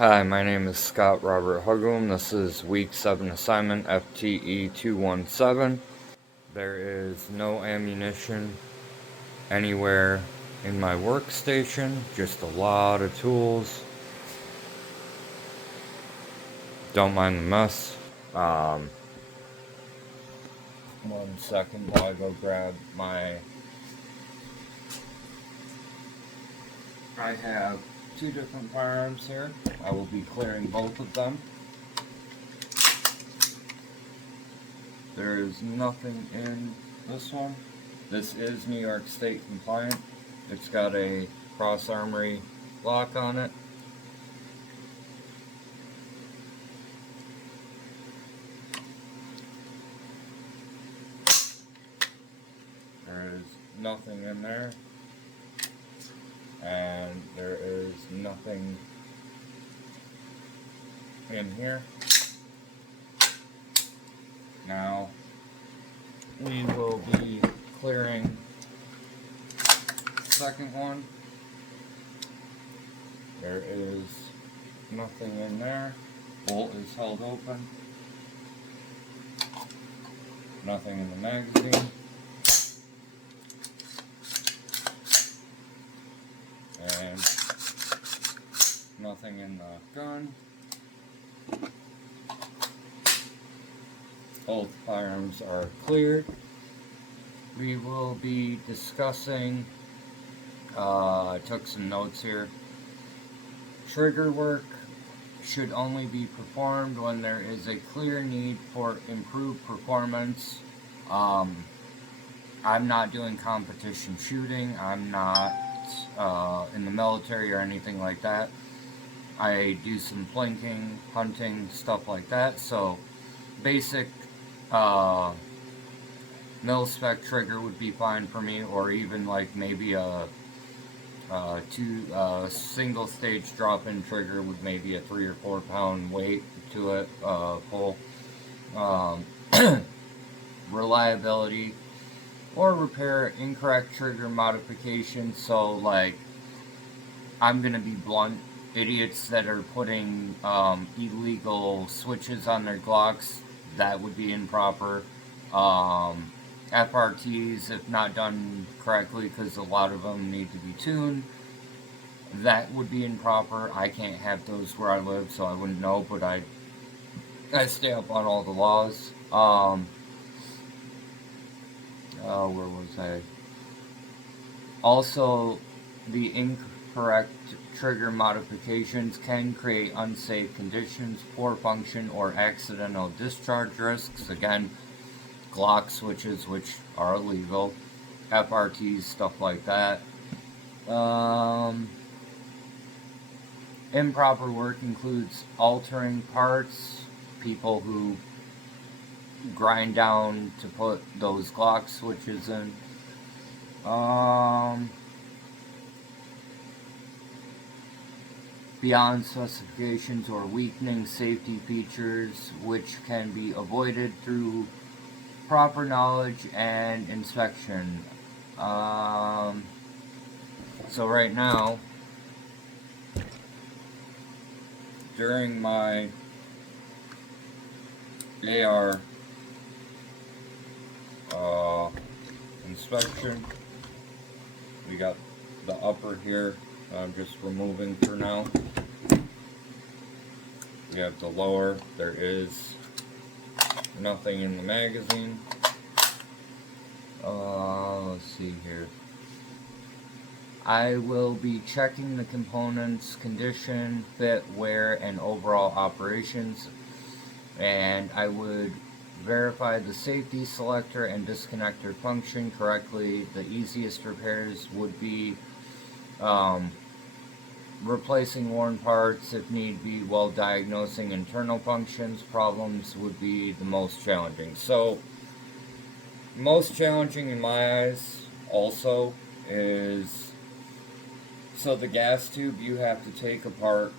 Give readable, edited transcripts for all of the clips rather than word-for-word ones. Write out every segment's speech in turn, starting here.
Hi, my name is Scott Robert Hugum. This is week 7 assignment FTE 217. There is no ammunition anywhere in my workstation, just a lot of tools. Don't mind the mess. 1 second while I go grab my... I have 2 different firearms here. I will be clearing both of them. There is nothing in this one. This is New York State compliant. It's got a cross armory lock on it. There is nothing in there. And there is nothing in here. Now, we will be clearing the second one. There is nothing in there. Bolt is held open. Nothing in the magazine. And nothing in the gun. Both firearms are cleared. We will be discussing, I took some notes here. Trigger work should only be performed when there is a clear need for improved performance. I'm not doing competition shooting. I'm not in the military or anything like that. I do some plinking, hunting, stuff like that. So basic mil-spec trigger would be fine for me, or even like maybe a single stage drop-in trigger with maybe a 3 or 4 pound weight to it, pull. Reliability or repair incorrect trigger modifications. So like, I'm gonna be blunt, idiots that are putting illegal switches on their Glocks, that would be improper. FRTs, if not done correctly, because a lot of them need to be tuned, that would be improper. I can't have those where I live, so I wouldn't know, but I stay up on all the laws. Where was I? Also, the incorrect trigger modifications can create unsafe conditions, poor function, or accidental discharge risks. Again, Glock switches, which are illegal, FRTs, stuff like that. Improper work includes altering parts, people who grind down to put those Glock switches in. Beyond specifications or weakening safety features, which can be avoided through proper knowledge and inspection. So right now, during my AR inspection, we got the upper here, I'm just removing for now. We have the lower, there is nothing in the magazine. Let's see here. I will be checking the components, condition, fit, wear, and overall operations, and I would verify the safety selector and disconnector function correctly. The easiest repairs would be replacing worn parts if need be, while diagnosing internal functions. Problems would be the most challenging. So, most challenging in my eyes also is, so the gas tube, you have to take apart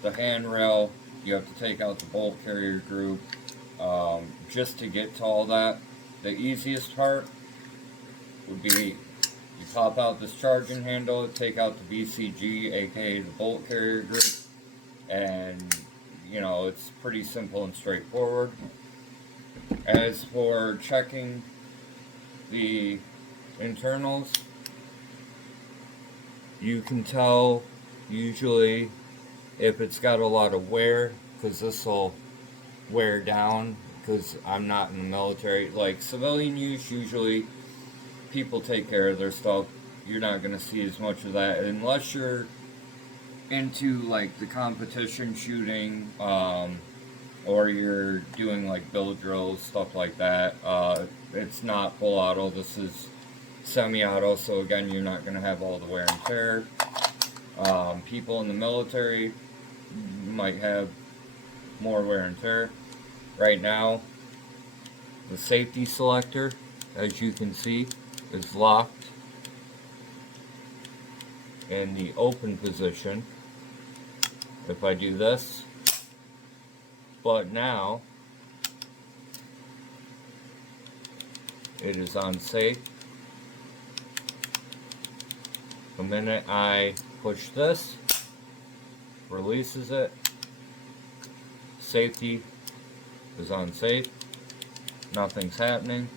the handrail, you have to take out the bolt carrier group, just to get to all that. The easiest part would be You pop out this charging handle, take out the BCG, aka the bolt carrier group, and you know, it's pretty simple and straightforward. As for checking the internals, you can tell usually if it's got a lot of wear, because this will wear down, because I'm not in the military. Like civilian use, usually people take care of their stuff. You're not going to see as much of that unless you're into like the competition shooting, or you're doing like build drills, stuff like that. It's not full auto, this is semi-auto, so again, you're not going to have all the wear and tear. People in the military might have more wear and tear. Right now, the safety selector, as you can see, is locked in the open position. If I do this, but now it is on safe. The minute I push this, releases it, safety is on safe, nothing's happening.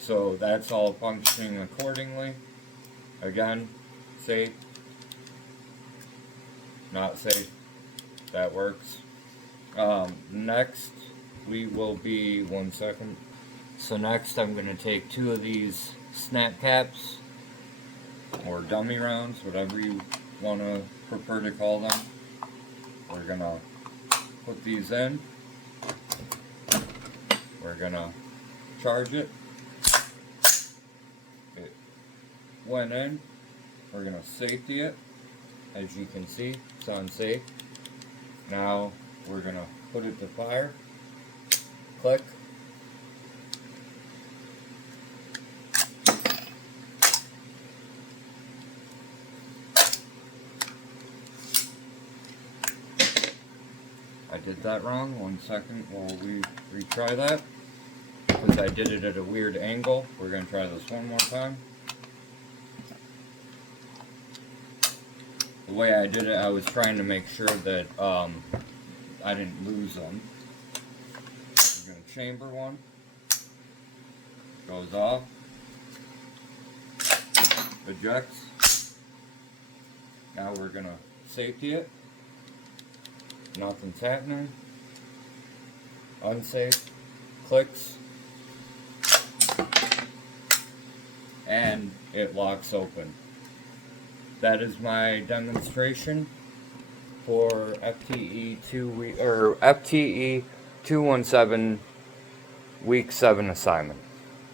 So that's all functioning accordingly. Again, safe, not safe, that works. Next we will be, one second. So next I'm going to take 2 of these snap caps, or dummy rounds, whatever you want to prefer to call them. We're going to put these in. We're going to charge it. It went in. We're going to safety it. As you can see, it's on safe. Now we're going to put it to fire. Click. I did that wrong. 1 second while we retry that, because I did it at a weird angle. We're going to try this one more time. The way I did it, I was trying to make sure that I didn't lose them. We're going to chamber one. Goes off. Ejects. Now we're going to safety it. Nothing's happening. Unsafe. Clicks. And it locks open. That is my demonstration for FTE 217 week 7 assignment.